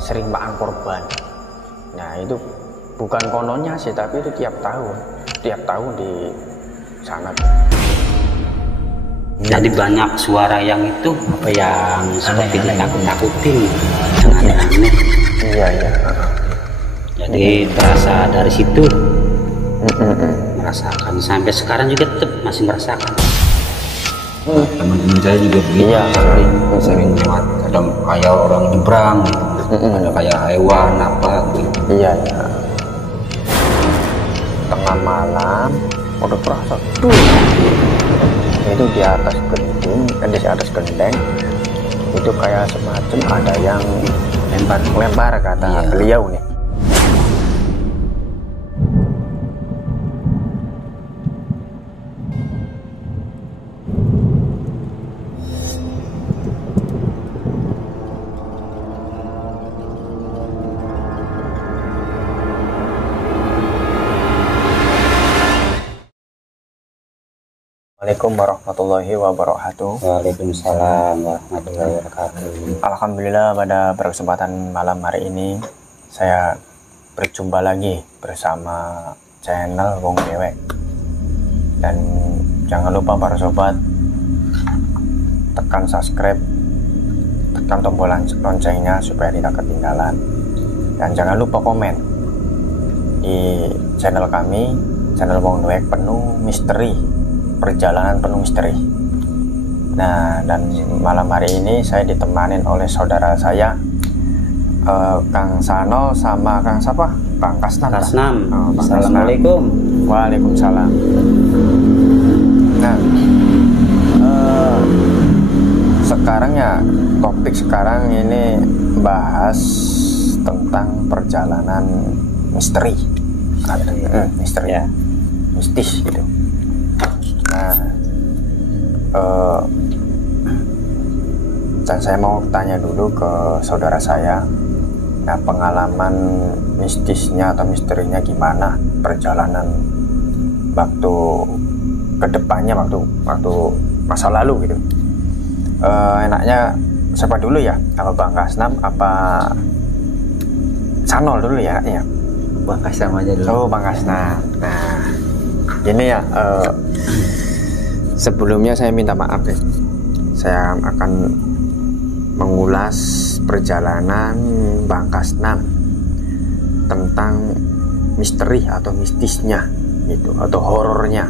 sering makan korban. Nah itu bukan kononnya sih, tapi itu tiap tahun di sana. Jadi banyak suara yang itu apa yang seperti ditakut-takutin, yang aneh-aneh. Iya. Jadi terasa dari situ merasakan, sampai sekarang juga tetap masih merasakan. Teman-teman saya juga begitu, Iya. sering lewat, kadang kayak orang nyebrang gitu. Ada kayak hewan apa gitu. Iya. Tengah malam udah terasa itu di atas gending, di atas genteng itu kayak semacam ada yang lempar kata beliau nih. Assalamualaikum warahmatullahi wabarakatuh. Waalaikumsalam warahmatullahi wabarakatuh. Alhamdulillah, pada kesempatan malam hari ini saya berjumpa lagi bersama channel Wong Dewek. Dan jangan lupa para sobat, tekan subscribe, tekan tombol loncengnya supaya tidak ketinggalan. Dan jangan lupa komen di channel kami, channel Wong Dewek, penuh misteri, perjalanan penuh misteri. Nah, dan malam hari ini saya ditemanin oleh saudara saya, Kang Sano sama Kang siapa? Bang Kasnam. Assalamualaikum. Waalaikumsalam. Nah, sekarang ya, topik sekarang ini bahas tentang perjalanan misteri, misteri ya, mistis gitu. Nah, dan saya mau tanya dulu ke saudara saya, nah pengalaman mistisnya atau misterinya gimana, perjalanan waktu kedepannya, waktu masa lalu gitu. Enaknya siapa dulu ya, kalau Bang Kasnam apa Sanol dulu ya enaknya? Bang Kasnam aja dulu. Oh, Bang Kasnam. Nah, gini ya, sebelumnya saya minta maaf ya, saya akan mengulas perjalanan Bang Kasnam tentang misteri atau mistisnya gitu, atau horornya.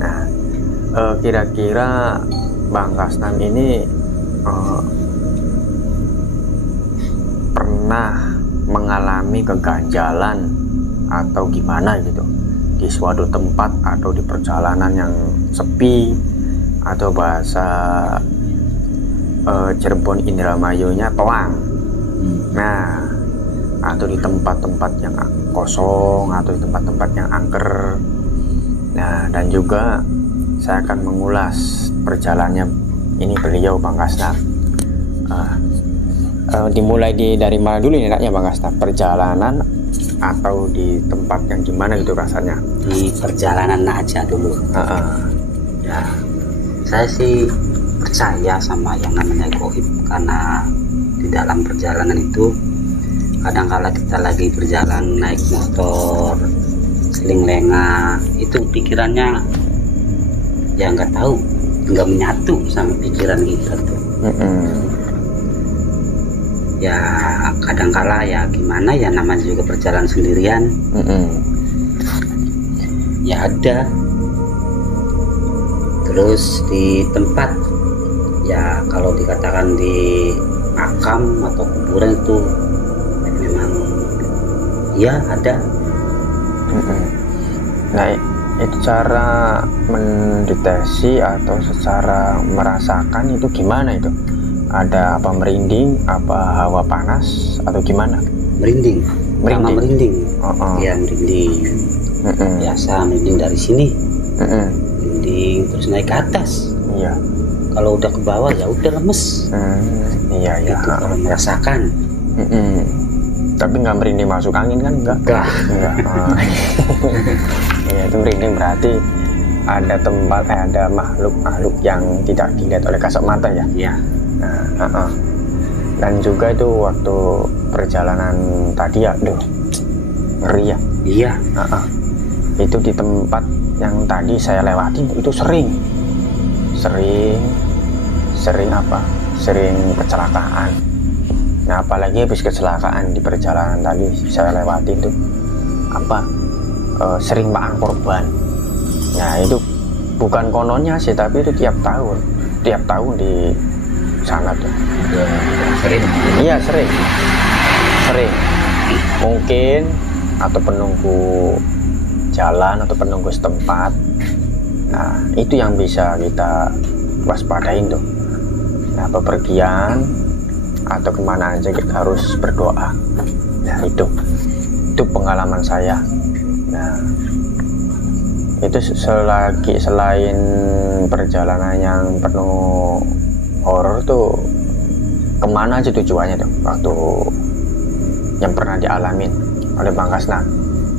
Nah, kira-kira Bang Kasnam ini pernah mengalami keganjalan atau gimana gitu di suatu tempat atau di perjalanan yang sepi, atau bahasa Cirebon Indramayunya toang. Nah, atau di tempat-tempat yang kosong atau di tempat-tempat yang angker. Nah, dan juga saya akan mengulas perjalanannya ini beliau Bang Kasnam. Dimulai dari mana dulu nih enaknya Bang Kasnam? Perjalanan atau di tempat yang gimana gitu rasanya? Di perjalanan aja dulu. Ya, saya sih percaya sama yang namanya gaib, karena di dalam perjalanan itu kadang-kala kita lagi berjalan naik motor, seling lengah, itu pikirannya ya nggak tahu, nggak menyatu sama pikiran kita tuh. Ya kadang-kala ya gimana ya, namanya juga perjalanan sendirian. Ya ada. Terus di tempat ya, kalau dikatakan di makam atau kuburan itu memang ya ada. Nah, itu cara mendeteksi atau secara merasakan itu gimana itu? Ada apa, merinding, apa hawa panas atau gimana? Merinding. Sama merinding. Ya merinding. Biasa merinding dari sini. Merinding terus naik ke atas. Iya. Kalau udah ke bawah ya udah lemes. Iya. Itu kalau merasakan. Tapi nggak merinding masuk angin kan? Enggak. Ya, itu merinding berarti ada tempat, ada makhluk yang tidak dilihat oleh kasat mata ya. Iya. Dan juga itu waktu perjalanan tadi ya, aduh, ngeri ya. Iya. Itu di tempat yang tadi saya lewati itu sering apa? Sering kecelakaan. Nah, apalagi habis kecelakaan di perjalanan tadi saya lewati itu apa? Sering makan korban. Nah, itu bukan kononnya sih, tapi itu tiap tahun di sana tuh. Ya, sering. Iya, sering. Mungkin atau penunggu jalan atau penunggu setempat. Nah, itu yang bisa kita waspadain tuh. Nah, bepergian atau kemana aja kita harus berdoa. Nah, itu pengalaman saya. Nah, itu selain perjalanan yang penuh horor tuh, kemana aja tujuannya tuh waktu yang pernah dialamin oleh Bang Kasnan?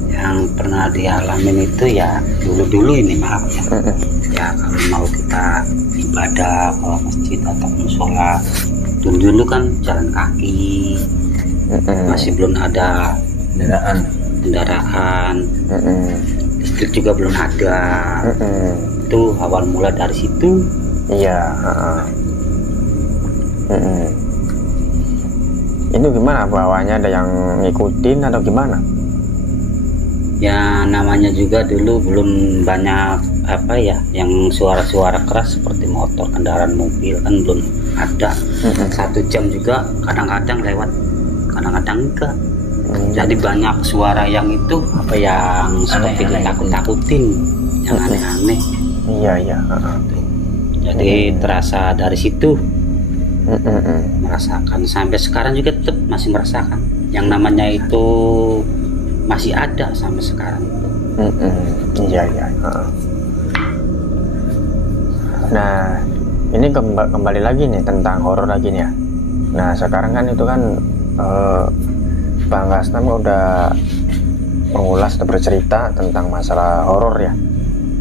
Yang pernah dialamin itu ya dulu ini maaf ya. Ya kalau mau kita ibadah ke masjid atau musola, dulu kan jalan kaki, masih belum ada kendaraan, listrik juga belum ada. Itu awal mula dari situ. Iya. Itu gimana, bawahnya ada yang ngikutin atau gimana? Ya namanya juga dulu belum banyak apa ya yang suara-suara keras seperti motor, kendaraan, mobil kan belum ada. 1 jam juga kadang-kadang lewat, kadang-kadang enggak. Jadi banyak suara yang itu apa yang seperti ditakut-takutin, yang aneh-aneh. Iya. Jadi terasa dari situ. Merasakan sampai sekarang juga tetap masih merasakan yang namanya itu masih ada sampai sekarang. Iya. Nah, ini kembali lagi nih tentang horor lagi nih ya. Nah, sekarang kan itu kan Bang Kasnan udah mengulas atau bercerita tentang masalah horor ya.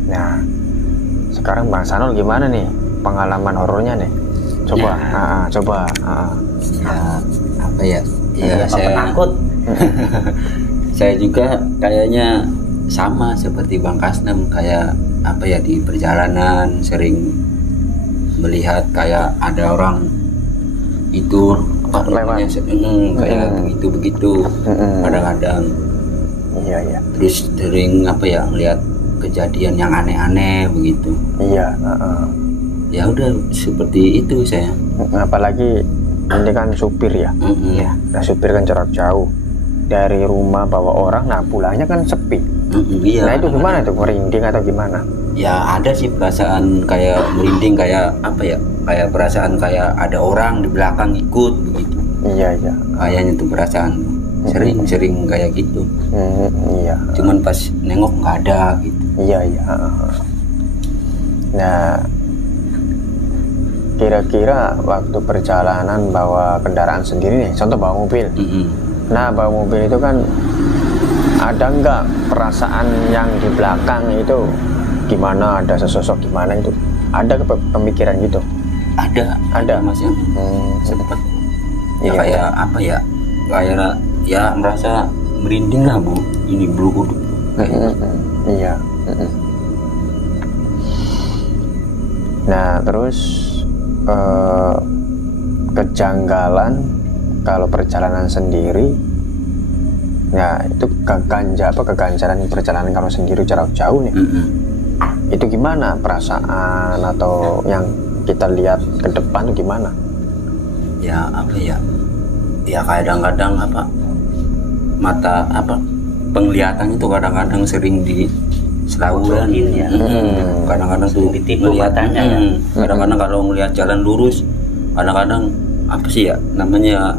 Nah, sekarang Bang Sanul gimana nih pengalaman horornya nih? Coba. Ya, apa ya? Ya, saya penakut. Saya juga kayaknya sama seperti Bang Kasnan, kayak apa ya, di perjalanan sering melihat kayak ada orang itu apa namanya, kayak begitu kadang-kadang. Iya. Terus sering apa ya, melihat kejadian yang aneh-aneh begitu. Iya. Ya udah seperti itu saya. Apalagi ini kan supir ya. Nah, supir kan jarak jauh dari rumah bawa orang, nah pulangnya kan sepi. Iya. Nah, itu gimana tuh, merinding atau gimana? Ya ada sih perasaan kayak merinding, kayak apa ya, kayak perasaan kayak ada orang di belakang ikut begitu. Iya. Kayaknya tuh perasaan sering kayak gitu. Iya. Cuman pas nengok nggak ada gitu. Iya. Nah, kira-kira waktu perjalanan bawa kendaraan sendiri nih, contoh bawa mobil. Nah, bawa mobil itu kan ada nggak perasaan yang di belakang itu gimana, ada sesosok gimana itu? Ada pemikiran gitu? Ada Mas ya. Sempat ya, kayak apa ya, kayak ya merasa merinding lah Bu, ini bulu kuduk. Iya. Nah, terus kejanggalan kalau perjalanan sendiri. Nah, itu keganjalan perjalanan kalau sendiri jarak jauh nih. Itu gimana perasaan atau yang kita lihat ke depan itu gimana? Ya apa ya? Ya kadang-kadang apa, mata apa, penglihatan itu kadang-kadang sering di selawuran ya. Kadang-kadang tuh ditipu matanya ya. Kadang-kadang kalau melihat jalan lurus, kadang-kadang apa sih ya namanya,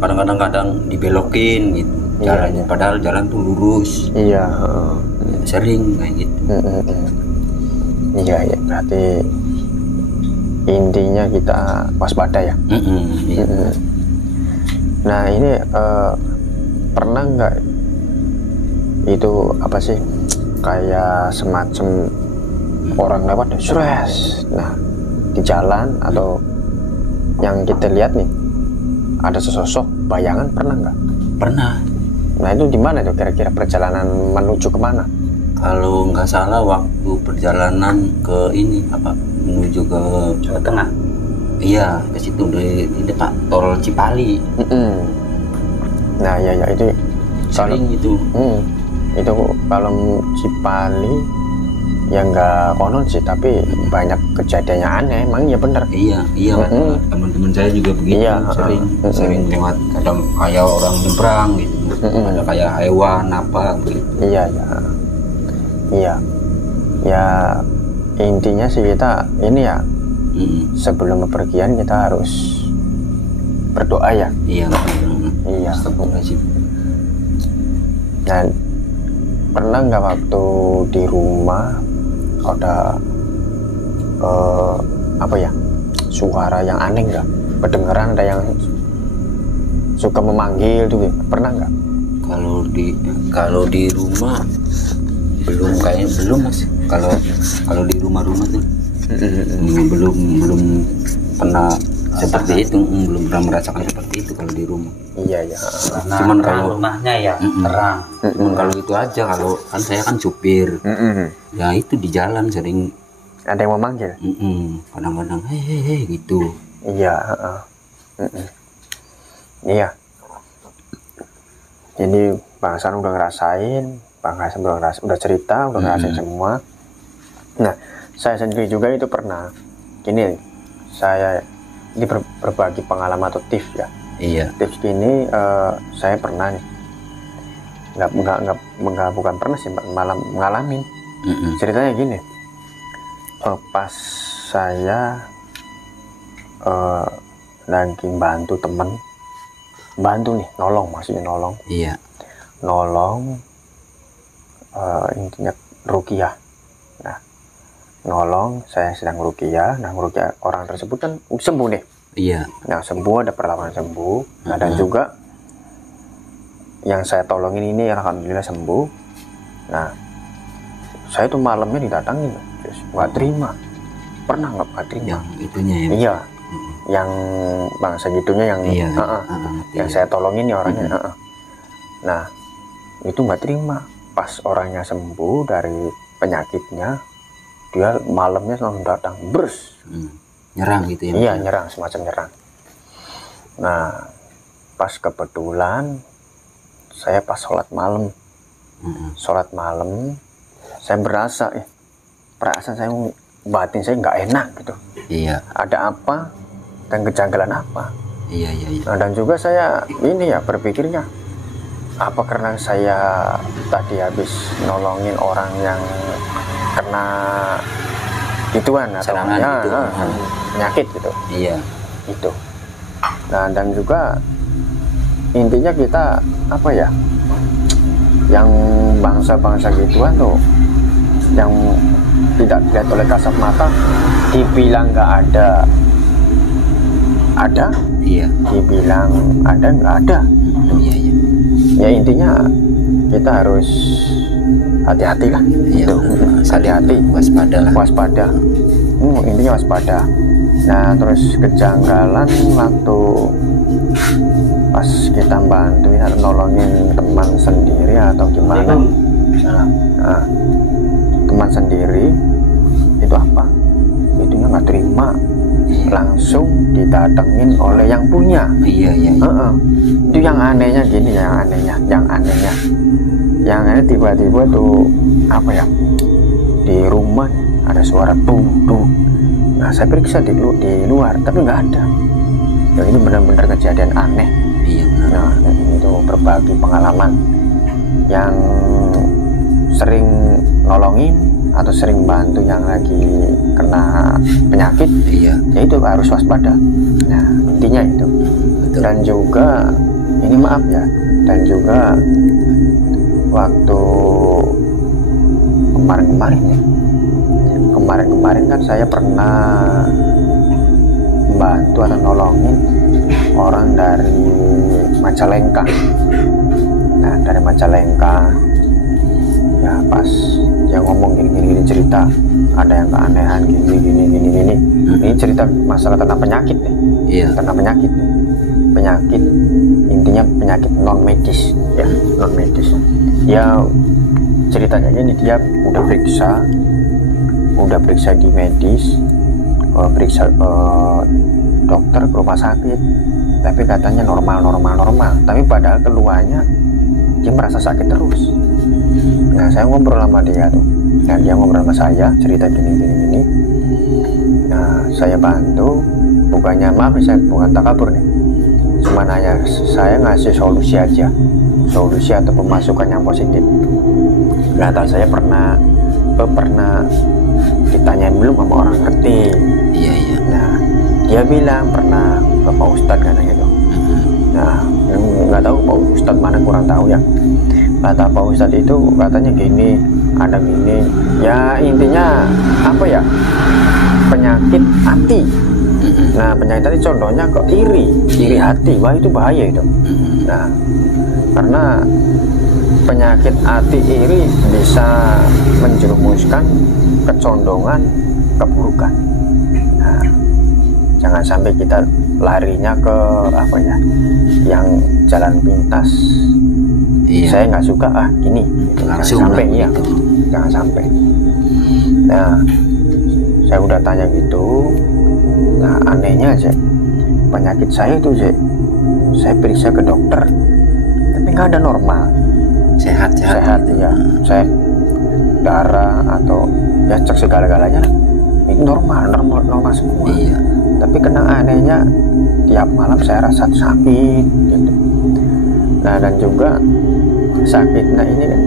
kadang-kadang dibelokin gitu jalannya, padahal jalan tuh lurus. Iya. Sering kayak gitu. Iya, berarti intinya kita waspada ya. Nah, ini pernah nggak itu apa sih, kayak semacam orang lewat stres, nah di jalan atau yang kita lihat nih ada sesosok bayangan, pernah nggak? Pernah. Nah itu di mana tuh kira-kira perjalanan menuju kemana? Kalau nggak salah waktu perjalanan ke ini apa, menuju ke Jawa Tengah. iya ke situ dari depan tol Cipali. Nah ya itu Sering itu. itu kalau Cipali ya nggak konon sih, tapi banyak kejadiannya aneh, emang ya bener. Iya teman-teman saya juga begitu. Iya, sering lewat, kadang kayak orang nyebrang gitu, ada kayak hewan apa gitu. Iya ya intinya sih kita ini ya, sebelum bepergian kita harus berdoa ya. Iya. Astagfirullahaladzim. Nah pernah nggak waktu di rumah ada apa ya, suara yang aneh nggak, kedengeran ada yang suka memanggil tuh, pernah nggak? Kalau di rumah belum, kayaknya belum Mas. Kalau di rumah-rumah tuh belum pernah seperti itu, belum pernah merasakan seperti itu kalau di rumah. Iya Karena Cuman terang kalau rumahnya ya terang. Cuman kalau itu aja, kalau kan saya kan supir, ya itu di jalan sering ada yang memanggil. Kadang-kadang hei gitu. Iya. Iya. Jadi Bang Hasan udah ngerasain, Bang Hasan udah cerita, udah ngerasain semua. Nah, saya sendiri juga itu pernah. Gini, saya ini berbagi pengalaman atau tips ya. Iya. Tips gini, saya pernah nih. Bukan pernah sih, malah ngalamin. Ceritanya gini. Pas saya lagi bantu temen, nolong, maksudnya nolong. Iya. Nolong, intinya ruqyah. Nah, nolong, saya sedang ruqyah. Nah, ruqyah orang tersebut kan sembuh nih. Iya. Nah, sembuh, ada perlawanan sembuh. Nah, dan juga yang saya tolongin ini alhamdulillah sembuh. Nah, saya tuh malamnya didatangin, nggak terima. Pernah nggak terima? Yang itunya ya. Iya. Yang bangsa gitunya yang yang saya tolongin nih orangnya. Nah, itu nggak terima. Pas orangnya sembuh dari penyakitnya, dia malamnya langsung datang, nyerang gitu ya. Iya, nyerang, semacam nyerang. Nah, pas kebetulan saya pas sholat malam, saya berasa perasaan saya, batin saya nggak enak gitu. Iya. Ada apa dan kejanggalan apa? Iya. Nah, dan juga saya ini ya berpikirnya, apa karena saya tadi habis nolongin orang yang kena gituan atau penyakit gitu. Iya. Itu. Nah, dan juga intinya kita apa ya, yang bangsa-bangsa gituan tuh yang tidak dilihat oleh kasat mata, dibilang nggak ada, Iya. dibilang ada, nggak ada. Iya. Ya intinya kita harus hati-hati lah. Iya. Gitu. Hati-hati, waspada. Intinya waspada. Nah, terus kejanggalan waktu pas kita bantuin atau nolongin teman sendiri atau gimana. Nah, teman sendiri itu apa? Itunya nggak terima, langsung didatengin oleh yang punya. Iya. Itu yang anehnya gini, yang aneh tiba-tiba tuh apa ya, di rumah ada suara tung. Nah, saya periksa di luar tapi nggak ada. Ya, ini benar-benar kejadian aneh. Iya, benar. Nah, itu berbagi pengalaman yang sering nolongin atau sering bantu yang lagi kena penyakit. Iya. Ya itu harus waspada. Nah, intinya itu. Betul. Dan juga ini maaf ya, dan juga waktu kemarin kan saya pernah membantu atau nolongin orang dari Majalengka. Nah, dari Majalengka ya pas dia ngomong gini cerita, ada yang keanehan gini. Ini cerita masalah tentang penyakit nih. Iya. Tentang penyakit penyakit, intinya penyakit non medis ya, non medis. Dia ceritanya ini, dia udah periksa di medis, periksa ke dokter, ke rumah sakit, tapi katanya normal. Tapi padahal keluarnya dia merasa sakit terus. Nah, saya ngobrol sama dia tuh. Nah, dia ngobrol sama saya, cerita gini. Nah, saya bantu, bukannya maaf, saya bukan takabur nih, cuma hanya saya ngasih solusi aja, solusi atau pemasukan yang positif. Kata saya pernah ditanyain belum sama orang ngerti. Iya. Nah, dia bilang pernah ke Pak Ustadz katanya tuh. Nah, nggak tahu Pak Ustadz mana, kurang tahu ya. Kata Pak Ustadz itu katanya gini, ada gini, ya intinya apa ya, penyakit hati. Nah, penyakit hati contohnya kok iri hati. Wah, itu bahaya itu. Nah, karena penyakit hati iri bisa menjerumuskan kecondongan keburukan. Nah, jangan sampai kita larinya ke apa ya, yang jalan pintas. Iya. Saya nggak suka gini gitu. Langsung Jangan sampai ya, gitu. jangan sampai. Nah, saya udah tanya gitu. Nah, anehnya aja penyakit saya itu saya periksa ke dokter tapi nggak ada normal, sehat ya, cek darah atau ya cek segala-galanya itu normal semua. Iya. Tapi kena anehnya tiap malam saya rasa sakit gitu. Nah, dan juga sakitnya ini kan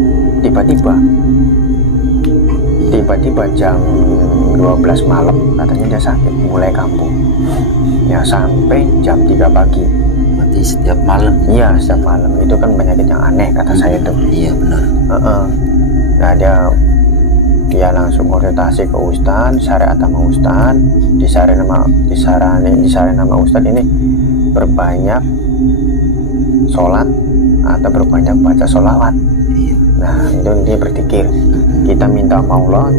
tiba-tiba jam 12 malam katanya dia sakit, mulai kambuh ya sampai jam 3 pagi. Berarti setiap malam? Iya, setiap malam. Itu kan penyakit yang aneh kata saya tuh. Iya, benar. Nah, dia langsung konsultasi ke Ustadz, syariat sama Ustadz, disaranin sama Ustadz ini berbanyak sholat atau berbanyak baca sholawat. Iya. Nah, itu dia berpikir kita minta sama Allah,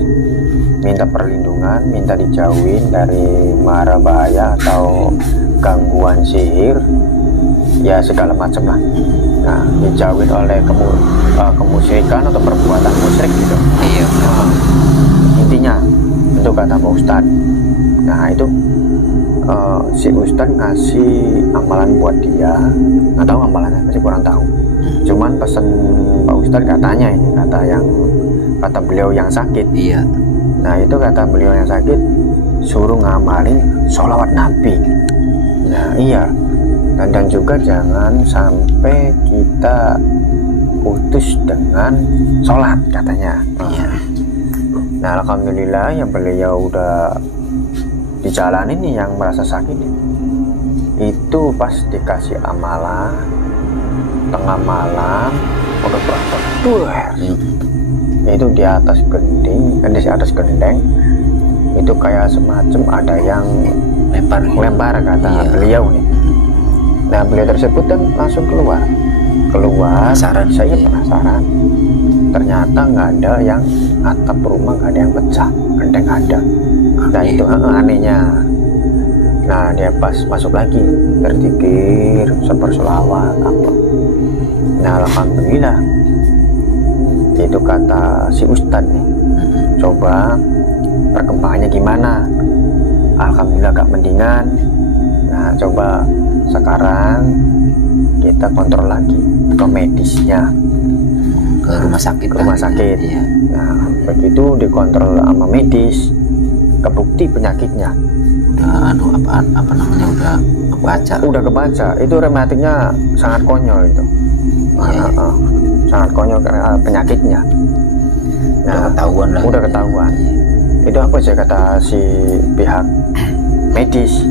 minta perlindungan, minta dijauhin dari mara bahaya atau gangguan sihir, ya segala macam lah. Nah, dijauhin oleh kemusyrikan atau perbuatan musyrik gitu. Iya. Intinya itu kata Pak Ustadz. Nah, itu si Ustadz ngasih amalan buat dia, nggak tahu amalannya, masih kurang tahu. Cuman pesen Pak Ustadz katanya ini, kata beliau yang sakit. Iya. Nah, itu kata beliau yang sakit suruh ngamalin sholawat Nabi. Nah, iya. Dan juga jangan sampai kita putus dengan sholat katanya. Iya. Nah, alhamdulillah ya beliau udah dijalanin nih yang merasa sakit itu pas dikasih amalan tengah malam udah berapa itu di atas gendeng itu kayak semacam ada yang lempar kata beliau nih. Nah, beliau tersebut kan langsung keluar penasaran. Saya penasaran, ternyata nggak ada yang atap rumah, nggak ada yang pecah, gendeng ada. Nah, itu anehnya. Nah, dia pas masuk lagi berzikir, bersolawat apa. Nah, alhamdulillah itu kata si Ustadz nih, coba perkembangannya gimana. Alhamdulillah agak mendingan. Nah, coba sekarang kita kontrol lagi ke medisnya, ke rumah sakit. Iya. Nah, begitu dikontrol sama medis, kebukti penyakitnya. Udah kebaca. Itu rematiknya sangat konyol itu. Sangat konyol karena penyakitnya. Nah, udah ketahuan. Itu apa sih kata si pihak medis?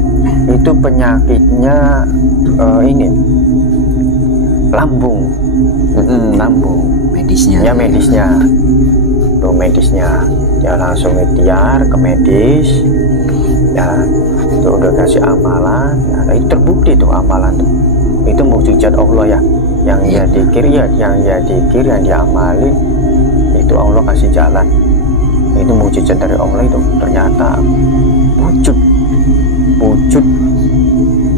Itu penyakitnya ini lambung. Medisnya. Ya, medisnya. Tuh medisnya. Dia langsung ikhtiar ke medis. Ya, itu udah kasih amalan. Nah, itu terbukti tuh amalan tuh. Itu mukjizat Allah ya. Yang dia dikir yang diamali itu Allah kasih jalan. Itu mukjizat dari Allah itu ternyata wujud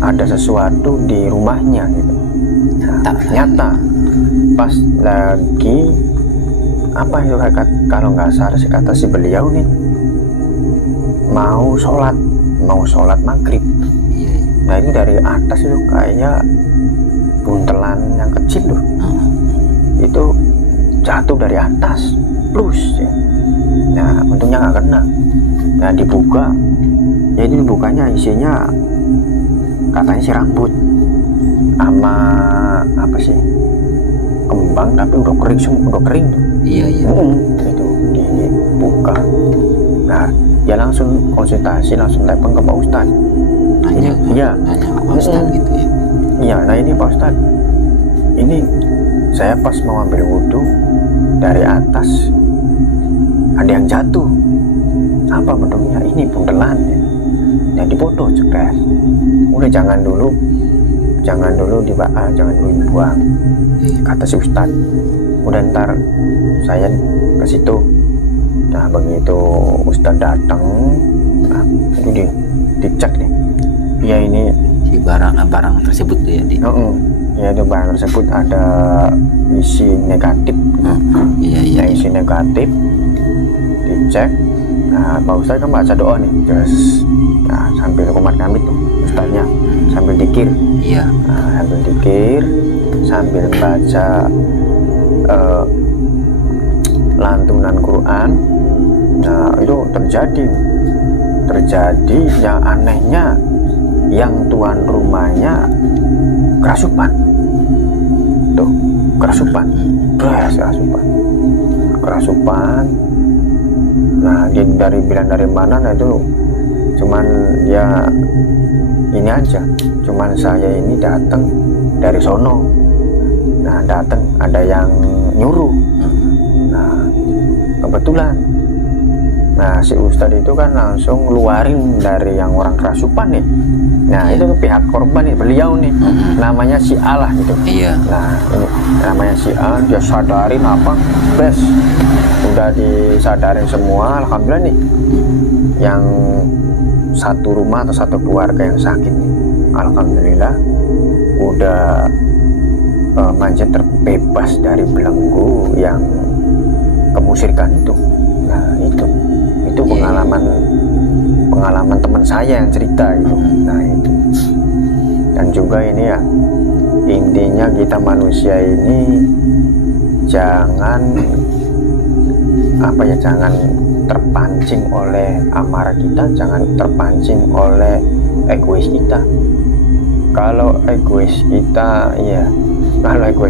ada sesuatu di rumahnya gitu. Nah, nyata pas lagi apa itu kalau nggak salah sih kata si beliau nih, mau sholat maghrib. Nah ini dari atas itu kayak buntelan yang kecil loh, itu jatuh dari atas plus ya. Nah untungnya nggak kena. Nah dibuka, ya ini dibukanya isinya katanya si rambut sama apa sih, kembang tapi udah kering semua, udah kering tuh. Iya. Itu dibuka. Nah dia langsung konsultasi, langsung telepon ke Pak Ustadz. Nanya Pak Ustadz gitu ya. Iya, nah ini Pak Ustadz, ini saya pas mau ambil wudhu dari atas ada yang jatuh. Apa bentuknya? Ini buntelan ya. Nah dipoto cekas. Udah jangan dulu dibahas, jangan dulu dibuang, kata si Ustadz. Udah ntar saya ke situ. Nah begitu Ustadz datang, nah, itu dicek nih. Ya ini si barang tersebut tuh ya di. Ya itu barang tersebut ada isi negatif. Iya. Nah, isi negatif dicek. Nah Pak Ustadz kan baca doa nih terus. Nah sambil kumat kami tuh Ustadznya sambil dikir. Iya. Nah, sambil dikir, sambil baca lantunan Quran. Nah itu terjadi yang anehnya, yang tuan rumahnya kerasupan tuh, kerasupan. Nah dia bilang dari mana, nah itu cuman ya ini aja, cuman saya ini datang dari sono. Nah datang ada yang nyuruh. Nah kebetulan, nah si Ustadz itu kan langsung ngeluarin dari yang orang kerasupan nih. Nah itu pihak korban nih, beliau nih, namanya si A lah gitu. Iya. Nah ini namanya si A, dia sadarin apa, bes udah disadarin semua, alhamdulillah nih. Yang satu rumah atau satu keluarga yang sakit nih, alhamdulillah udah manjat terbebas dari belenggu yang kemusyrikan itu. Nah itu pengalaman teman saya yang cerita itu. Nah itu, dan juga ini ya, intinya kita manusia ini jangan terpancing oleh amarah kita, jangan terpancing oleh egois kita. Kalau egois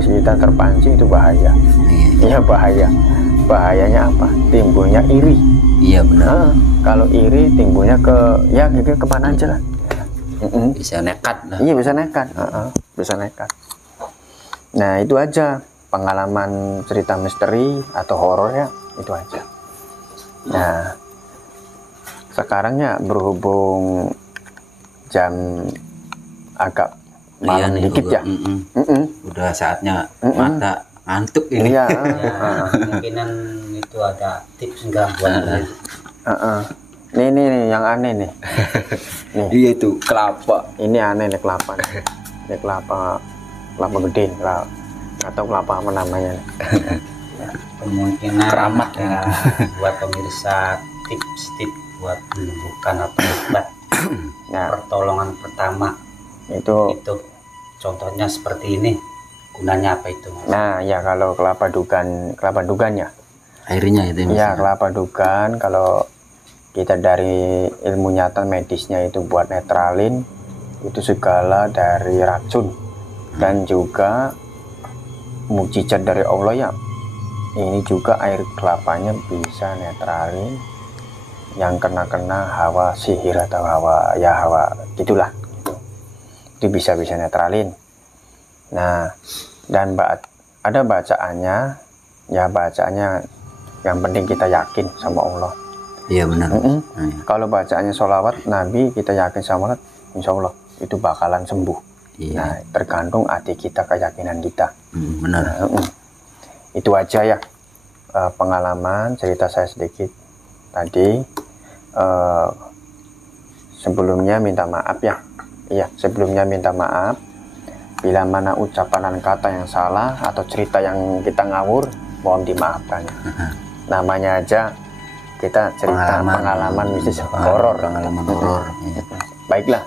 kita terpancing itu bahaya. Iya bahaya. Bahayanya apa? Timbulnya iri. Iya benar. Kalau iri timbulnya kemana aja lah. Bisa nekat lah. Iya bisa nekat. Bisa nekat. Nah itu aja pengalaman cerita misteri atau horor ya, itu aja. Nah sekarangnya berhubung jam agak malam dikit ya. Udah saatnya mata ngantuk ini. Iya. Kemungkinan itu ada tips enggak buat Nih yang aneh nih. Nih. Iya itu kelapa. Ini aneh nih kelapa. Ini kelapa gede lah. Atau kelapa apa namanya? Kemungkinan keramat ya, buat pemirsa tips-tips buat menyembuhkan atau obat. Nah, pertolongan pertama itu contohnya seperti ini. Gunanya apa itu, Mas? Nah ya kalau kelapa dugan ya. Airnya itu ya kelapa dugan, kalau kita dari ilmu nyata medisnya itu buat netralin itu segala dari racun, dan juga mukjizat dari Allah ya. Ini juga air kelapanya bisa netralin yang kena hawa sihir atau hawa gitulah, itu bisa netralin. Nah dan ada bacaannya ya, bacaannya yang penting kita yakin sama Allah. Iya benar. Kalau bacaannya sholawat Nabi, kita yakin sama Allah, insya Allah itu bakalan sembuh. Iya. Nah tergantung hati kita, keyakinan kita. Benar. Itu aja ya pengalaman cerita saya sedikit tadi. Sebelumnya minta maaf ya Iya, sebelumnya minta maaf bila mana ucapan dan kata yang salah atau cerita yang kita ngawur, mohon dimaafkan. Namanya aja kita cerita pengalaman mistis horor. Pengalaman horor. Baiklah,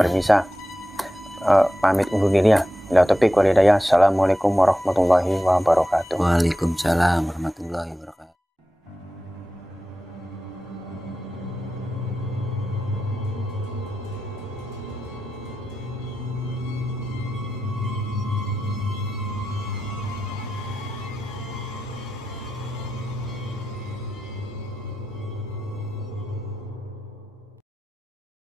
permisa. Pamit undur diri ya. Bila topik walidaya. Assalamualaikum warahmatullahi wabarakatuh. Waalaikumsalam warahmatullahi wabarakatuh.